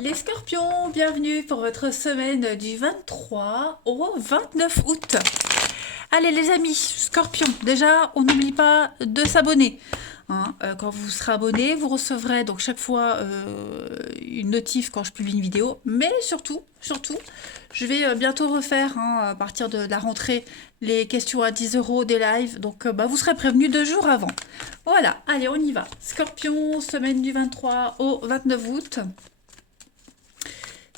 Les scorpions, bienvenue pour votre semaine du 23 au 29 août. Allez les amis, scorpions, déjà on n'oublie pas de s'abonner. Quand vous serez abonné, vous recevrez donc chaque fois une notif quand je publie une vidéo. Mais surtout, je vais bientôt refaire à partir de la rentrée les questions à 10 € des lives. Donc vous serez prévenus 2 jours avant. Voilà, allez on y va. Scorpion, semaine du 23 au 29 août.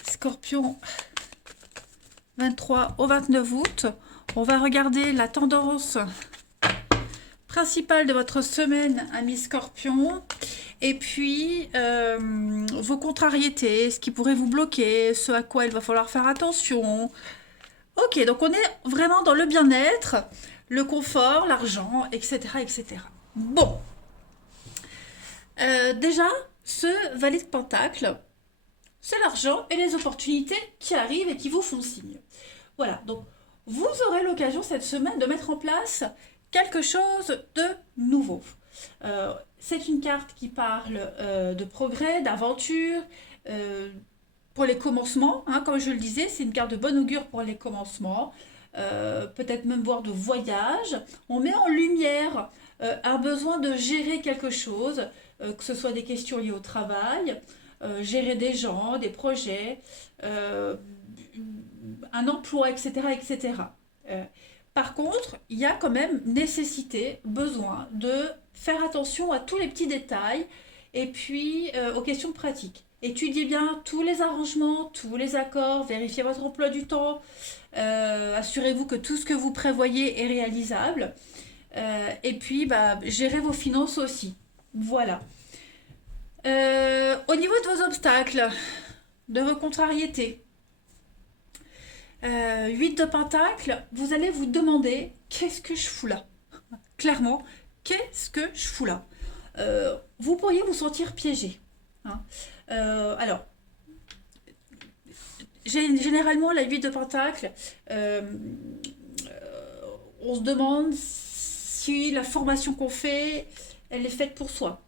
Scorpion, 23 au 29 août. On va regarder la tendance principale de votre semaine, amis Scorpion. Et puis, vos contrariétés, ce qui pourrait vous bloquer, ce à quoi il va falloir faire attention. Ok, donc on est vraiment dans le bien-être, le confort, l'argent, etc., etc. Bon. Déjà, ce valet de pentacle, c'est l'argent et les opportunités qui arrivent et qui vous font signe. Voilà, donc vous aurez l'occasion cette semaine de mettre en place quelque chose de nouveau. C'est une carte qui parle de progrès, d'aventure, pour les commencements. Comme je le disais, c'est une carte de bon augure pour les commencements, peut-être même voire de voyage. On met en lumière un besoin de gérer quelque chose, que ce soit des questions liées au travail, gérer des gens, des projets, un emploi, etc. etc. Par contre, il y a quand même nécessité, besoin de faire attention à tous les petits détails et puis aux questions pratiques. Étudiez bien tous les arrangements, tous les accords, vérifiez votre emploi du temps, assurez-vous que tout ce que vous prévoyez est réalisable et puis gérez vos finances aussi. Voilà. Au niveau de vos obstacles, de vos contrariétés, 8 de pentacle, vous allez vous demander qu'est-ce que je fous là. Clairement, qu'est-ce que je fous là. Vous pourriez vous sentir piégé. Alors, généralement, la 8 de pentacle, on se demande si la formation qu'on fait, elle est faite pour soi.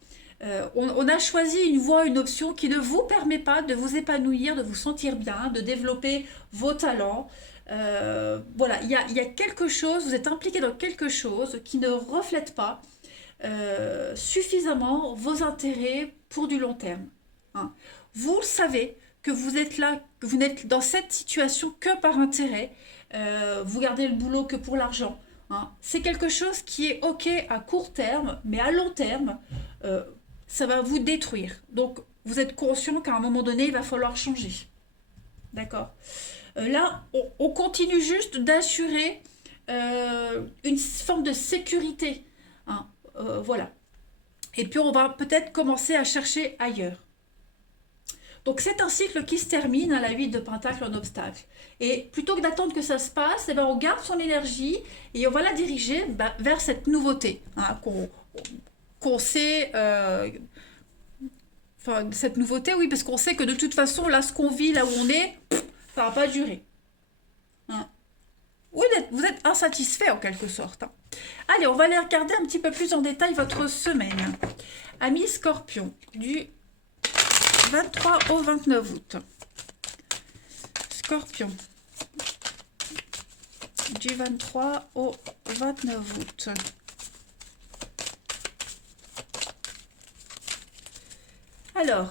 On a choisi une voie, une option qui ne vous permet pas de vous épanouir, de vous sentir bien, de développer vos talents. Voilà, il y a quelque chose, vous êtes impliqué dans quelque chose qui ne reflète pas suffisamment vos intérêts pour du long terme. Vous le savez que vous êtes là, que vous n'êtes dans cette situation que par intérêt. Vous gardez le boulot que pour l'argent. C'est quelque chose qui est ok à court terme, mais à long terme, ça va vous détruire. Donc, vous êtes conscient qu'à un moment donné, il va falloir changer. D'accord. Là, on continue juste d'assurer une forme de sécurité. Voilà. Et puis, on va peut-être commencer à chercher ailleurs. Donc, c'est un cycle qui se termine à la 8 de pentacle en obstacle. Et plutôt que d'attendre que ça se passe, on garde son énergie et on va la diriger vers cette nouveauté qu'on sait, cette nouveauté, oui, parce qu'on sait que de toute façon, là, ce qu'on vit, là où on est, ça va pas durer. Vous êtes insatisfait en quelque sorte. Allez, on va aller regarder un petit peu plus en détail votre semaine. Amis Scorpion, du 23 au 29 août. Scorpion, du 23 au 29 août. Alors,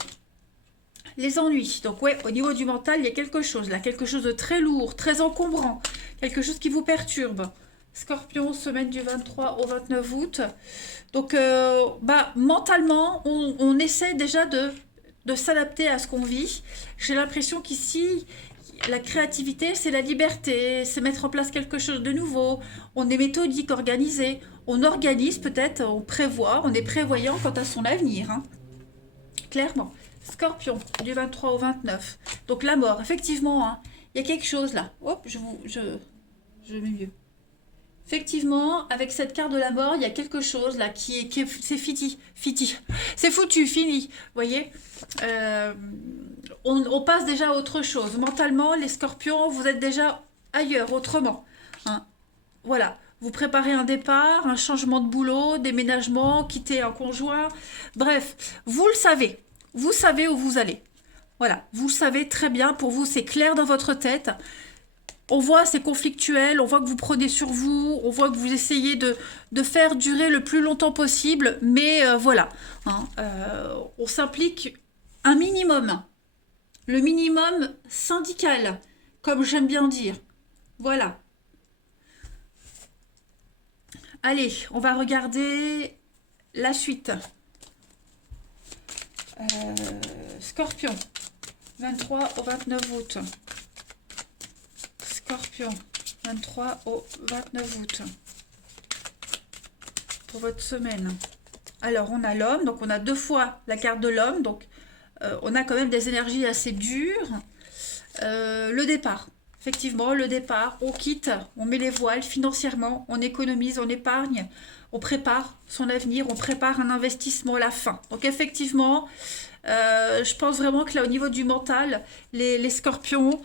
les ennuis. Donc ouais, au niveau du mental, il y a quelque chose là, quelque chose de très lourd, très encombrant, quelque chose qui vous perturbe. Scorpion, semaine du 23 au 29 août. Donc, mentalement, on essaie déjà de s'adapter à ce qu'on vit. J'ai l'impression qu'ici, la créativité, c'est la liberté, c'est mettre en place quelque chose de nouveau. On est méthodique, organisé. On organise peut-être, on prévoit, on est prévoyant quant à son avenir. Clairement. Scorpion, du 23 au 29. Donc la mort, effectivement, il y a quelque chose là. Hop, je mets mieux. Effectivement, avec cette carte de la mort, il y a quelque chose là c'est fiti. C'est foutu, fini. Vous voyez, on passe déjà à autre chose. Mentalement, les scorpions, vous êtes déjà ailleurs, autrement. Voilà. Vous préparez un départ, un changement de boulot, déménagement, quitter un conjoint. Bref, vous le savez. Vous savez où vous allez. Voilà, vous le savez très bien, pour vous c'est clair dans votre tête. On voit c'est conflictuel, on voit que vous prenez sur vous, on voit que vous essayez de faire durer le plus longtemps possible, mais voilà, hein, on s'implique un minimum, le minimum syndical, comme j'aime bien dire. Voilà. Allez, on va regarder la suite. Scorpion, 23 au 29 août. Scorpion, 23 au 29 août. Pour votre semaine. Alors, on a l'homme, donc on a deux fois la carte de l'homme, donc on a quand même des énergies assez dures. Le départ. Effectivement, le départ, on quitte, on met les voiles financièrement, on économise, on épargne, on prépare son avenir, on prépare un investissement à la fin. Donc effectivement, je pense vraiment que là au niveau du mental, les scorpions,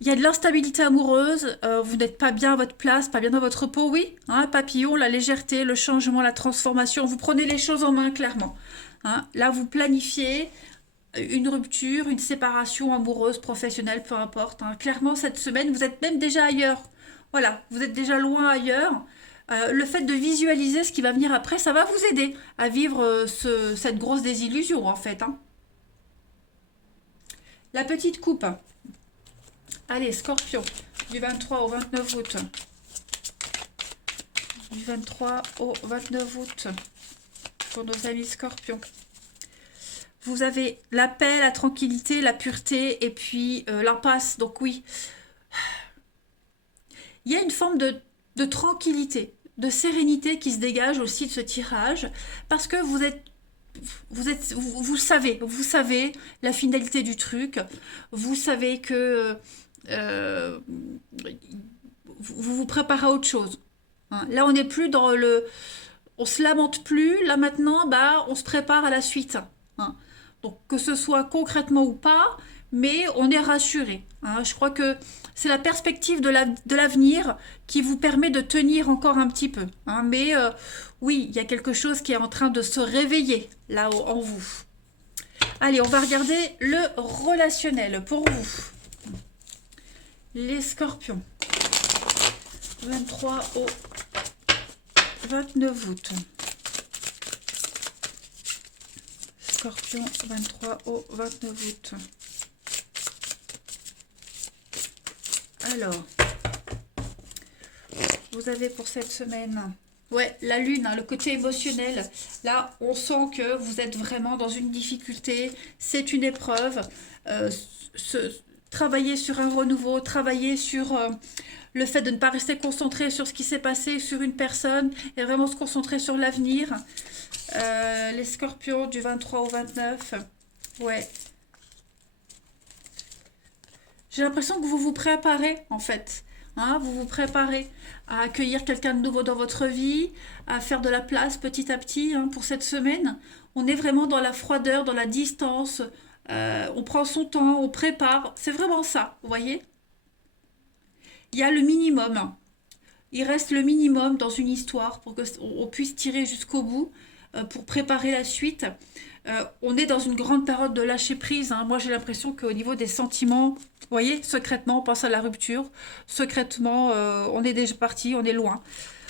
il y a de l'instabilité amoureuse, vous n'êtes pas bien à votre place, pas bien dans votre peau, oui, hein, papillon, la légèreté, le changement, la transformation, vous prenez les choses en main clairement. Hein. Là, vous planifiez une rupture, une séparation amoureuse, professionnelle, peu importe. Hein. Clairement, cette semaine, vous êtes même déjà ailleurs. Voilà, vous êtes déjà loin ailleurs. Le fait de visualiser ce qui va venir après, ça va vous aider à vivre cette grosse désillusion, en fait. Hein. La petite coupe. Allez, Scorpion, du 23 au 29 août. Du 23 au 29 août, pour nos amis Scorpions. Vous avez la paix, la tranquillité, la pureté et puis l'impasse. Donc oui, il y a une forme de tranquillité, de sérénité qui se dégage aussi de ce tirage parce que vous savez la finalité du truc. Vous savez que euh, vous vous préparez à autre chose. Hein. Là, on n'est plus dans on se lamente plus. Là maintenant, bah, on se prépare à la suite. Hein. Donc que ce soit concrètement ou pas, mais on est rassuré. Hein. Je crois que c'est la perspective de l'avenir qui vous permet de tenir encore un petit peu. Hein. Mais oui, il y a quelque chose qui est en train de se réveiller là en vous. Allez, on va regarder le relationnel pour vous. Les scorpions. 23 au 29 août. Scorpion, 23 au 29 août. Alors, vous avez pour cette semaine, ouais, la lune, hein, le côté émotionnel. Là, on sent que vous êtes vraiment dans une difficulté. C'est une épreuve. Euh, travailler sur un renouveau, travailler sur le fait de ne pas rester concentré sur ce qui s'est passé, sur une personne, et vraiment se concentrer sur l'avenir. Les scorpions du 23 au 29. Ouais. J'ai l'impression que vous vous préparez, en fait. Hein, vous vous préparez à accueillir quelqu'un de nouveau dans votre vie, à faire de la place petit à petit hein, pour cette semaine. On est vraiment dans la froideur, dans la distance. On prend son temps, on prépare. C'est vraiment ça, vous voyez? Il y a le minimum. Il reste le minimum dans une histoire pour qu'on puisse tirer jusqu'au bout, pour préparer la suite. On est dans une grande période de lâcher prise. Hein. Moi, j'ai l'impression qu'au niveau des sentiments, vous voyez, secrètement, on pense à la rupture. Secrètement, on est déjà parti, on est loin.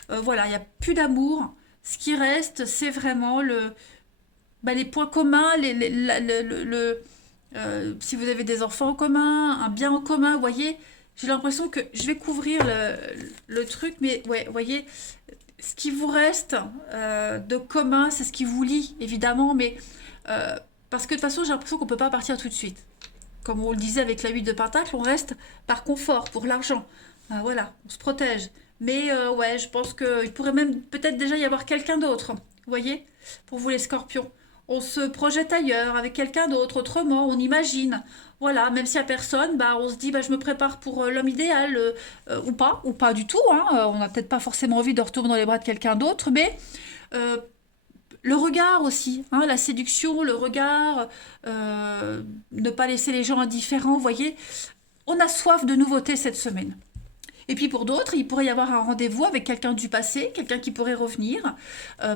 Voilà, il n'y a plus d'amour. Ce qui reste, c'est vraiment les points communs, si vous avez des enfants en commun, un bien en commun, vous voyez, j'ai l'impression que je vais couvrir le truc, mais ouais, vous voyez, ce qui vous reste de commun, c'est ce qui vous lie, évidemment, mais parce que de toute façon, j'ai l'impression qu'on ne peut pas partir tout de suite. Comme on le disait avec la 8 de Pentacle, on reste par confort, pour l'argent. Voilà, on se protège. Mais ouais, je pense qu'il pourrait même peut-être déjà y avoir quelqu'un d'autre, vous voyez, pour vous les scorpions. On se projette ailleurs, avec quelqu'un d'autre, autrement, on imagine. Voilà, même s'il n'y a personne, bah, on se dit, bah, je me prépare pour l'homme idéal, ou pas du tout. Hein, on n'a peut-être pas forcément envie de retourner dans les bras de quelqu'un d'autre, mais euh, le regard aussi, hein, la séduction, le regard, ne pas laisser les gens indifférents, vous voyez. On a soif de nouveautés cette semaine. Et puis pour d'autres, il pourrait y avoir un rendez-vous avec quelqu'un du passé, quelqu'un qui pourrait revenir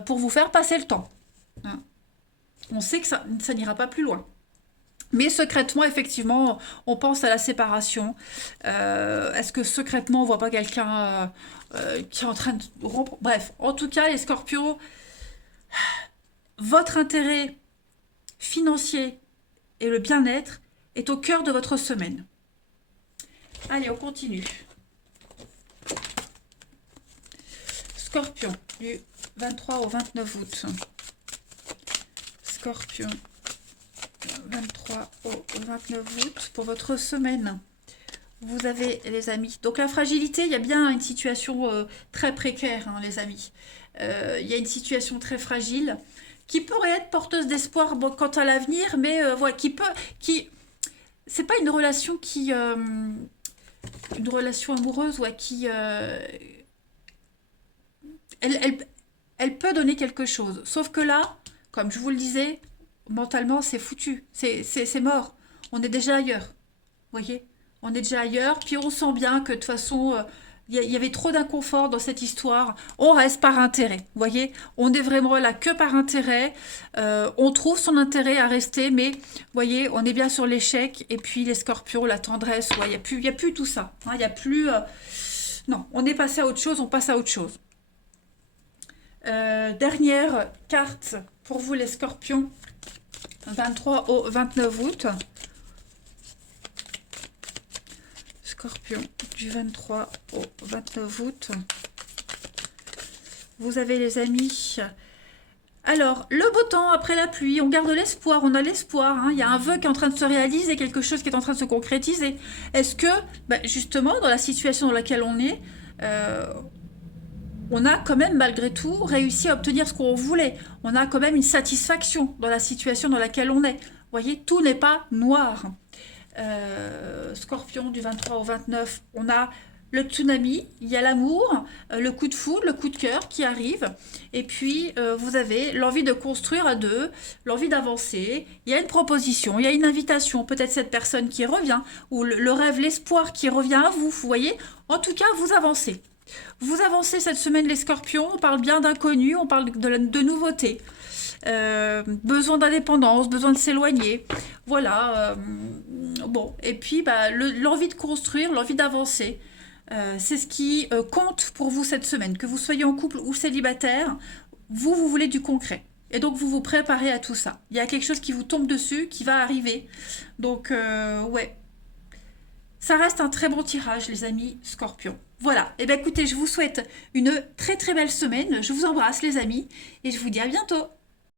pour vous faire passer le temps. Hein. On sait que ça n'ira pas plus loin. Mais secrètement, effectivement, on pense à la séparation. Est-ce que secrètement, on voit pas quelqu'un qui est en train de rompre? Bref, en tout cas, les scorpions, votre intérêt financier et le bien-être est au cœur de votre semaine. Allez, on continue. Scorpion, du 23 au 29 août. Scorpion, 23 au 29 août pour votre semaine. Vous avez, les amis, donc la fragilité, il y a bien une situation très précaire, hein, les amis. Il y a une situation très fragile qui pourrait être porteuse d'espoir bon, quant à l'avenir, mais voilà, c'est pas une relation une relation amoureuse, ouais, elle, elle, elle peut donner quelque chose. Sauf que là, comme je vous le disais, mentalement, c'est foutu, c'est mort. On est déjà ailleurs, vous voyez? On est déjà ailleurs, puis on sent bien que de toute façon, il y avait trop d'inconfort dans cette histoire. On reste par intérêt, vous voyez? On est vraiment là que par intérêt. On trouve son intérêt à rester, mais vous voyez, on est bien sur l'échec. Et puis les scorpions, la tendresse, ouais, il y a plus tout ça. Hein, il y a plus. Non, on est passé à autre chose, on passe à autre chose. Dernière carte pour vous, les scorpions, 23 au 29 août. Scorpion, du 23 au 29 août. Vous avez, les amis. Alors, le beau temps après la pluie, on garde l'espoir, on a l'espoir. Hein. Il y a un vœu qui est en train de se réaliser, quelque chose qui est en train de se concrétiser. Est-ce que, justement, dans la situation dans laquelle on est, on a quand même, malgré tout, réussi à obtenir ce qu'on voulait. On a quand même une satisfaction dans la situation dans laquelle on est. Vous voyez, tout n'est pas noir. Scorpion, du 23 au 29, on a le tsunami, il y a l'amour, le coup de foudre, le coup de cœur qui arrive, et puis vous avez l'envie de construire à deux, l'envie d'avancer, il y a une proposition, il y a une invitation, peut-être cette personne qui revient, ou le rêve, l'espoir qui revient à vous, vous voyez, en tout cas vous avancez. Vous avancez cette semaine, les scorpions, on parle bien d'inconnus, on parle de nouveautés. Besoin d'indépendance, besoin de s'éloigner, voilà. Bon, et puis l'envie de construire, l'envie d'avancer, c'est ce qui compte pour vous cette semaine. Que vous soyez en couple ou célibataire, vous voulez du concret. Et donc vous vous préparez à tout ça. Il y a quelque chose qui vous tombe dessus, qui va arriver. Donc ouais, ça reste un très bon tirage, les amis scorpions. Voilà, et bien écoutez, je vous souhaite une très très belle semaine. Je vous embrasse, les amis, et je vous dis à bientôt.